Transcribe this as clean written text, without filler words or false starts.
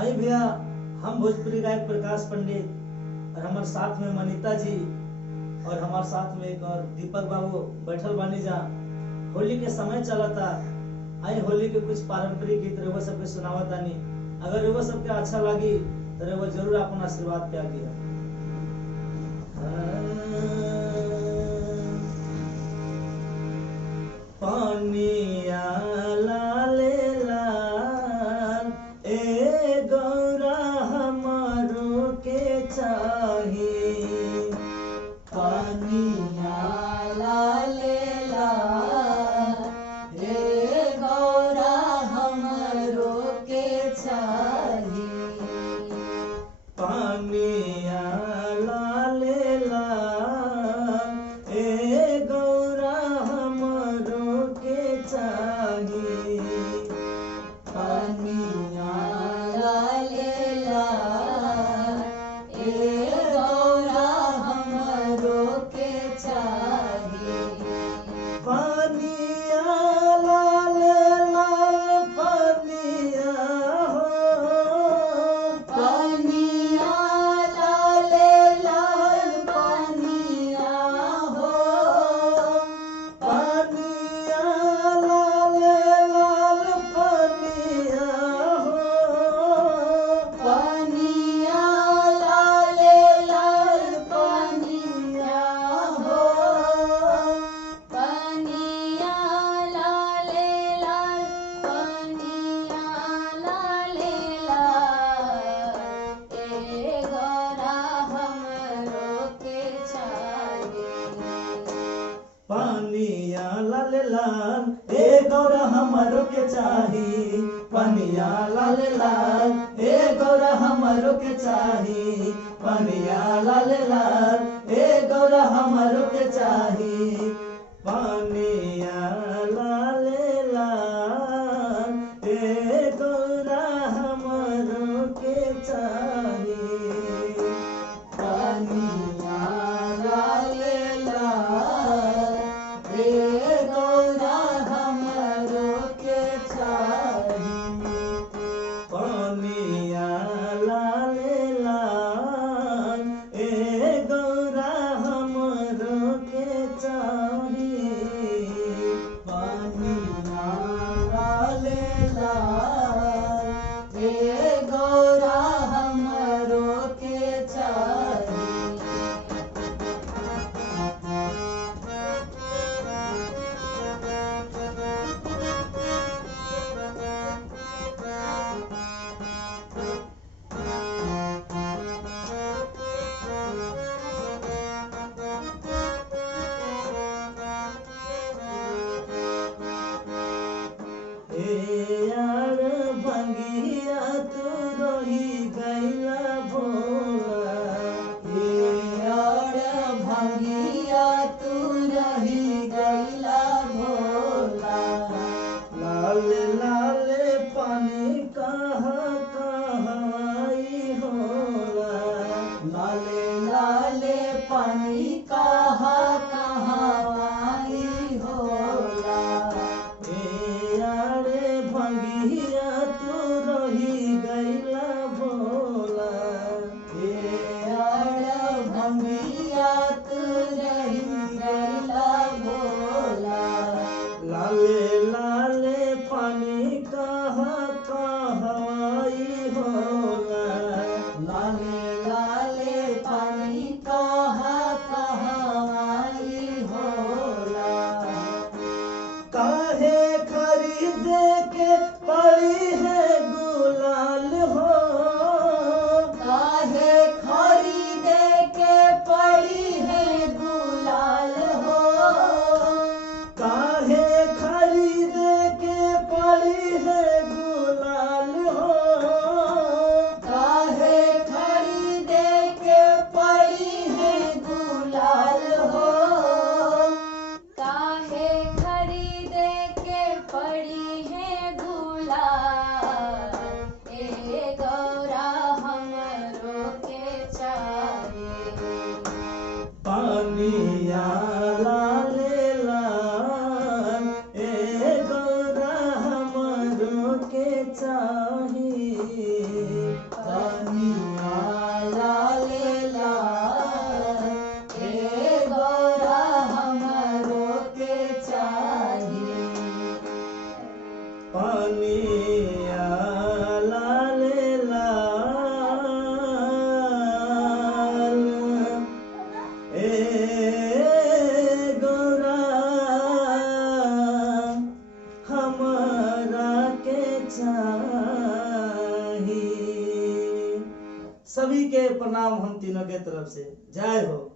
आई भैया, हम भोजपुरी गायक प्रकाश पंडित और हमारे साथ में मनीता जी और हमारे साथ में एक और दीपक बाबू बैठल बानी जा। होली के समय चलता, आई होली के कुछ पारंपरिक गीत रउआ सबके सुनावत तानी। अगर रउआ सबके अच्छा लगी तो रउआ जरूर अपन आशीर्वाद प्यार दिया। पानिया लाले लाल ए गौरा हमारो के चाही। पानिया लाले लाल ए गौरा हमरो के चाही। पानिया लाले लाल ए गौरा हमारो के चाही। पानिया लाले लाल ए गौरा हमरो के चाही। पानिया लाले लाल पानिया हो। पानिया लाले लाल पानिया हो। पानिया लाले लाल पानिया हो। पानिया लाले लाल पानिया हो। पानिया लाले लाल पानिया लाले लाल ए गौरा हमरो के चाही। पानिया लाले लाल ए गौरा हमारो के चाही। पानिया लाले लाल ए गौरा हमारो के चाही। पानिया लाले लाल ए गौरा हमारो के चाही। पानिया लाले लाल ए गौरा हमारो के चाही। पानिया लाले लाल ए गौरा हमरो के चाही। पानिया लाले लाल ए गौरा हमारो के चाही। पानिया लाले लाल ए गौरा हमरो के चाही। ए यार भंगिया तू रही गैला भोला। यार भंगिया तू रही गैला भोला। लाल लाले पानी कहाँ कहाँ होला। लाले लाले पानी कहाँ कहाँ आई होला। ए यारे भंगिया तू रही गैला भोला। यार भंगिया तू रही गैला भोला। लाले लाले पानी कहाँ कहाँ होला। लाले लाले पानी कहाँ कहाँ आई होला। काहे खरीदे के पड़ी है गुलाल हो। काहे खरीदे के पड़ी है गुलाल हो। काहे खरीदे के पड़ी है गुलाल हो। काहे खरीदे के पड़ी है गुलाल हो। काहे खरीदे के पड़ी है गुलाल ए गौरा हमरो के चाही। पानिया लाले लाल ए गौरा हमारो के चाही। चाही। सभी के प्रणाम हम तीनों के तरफ से। जय हो।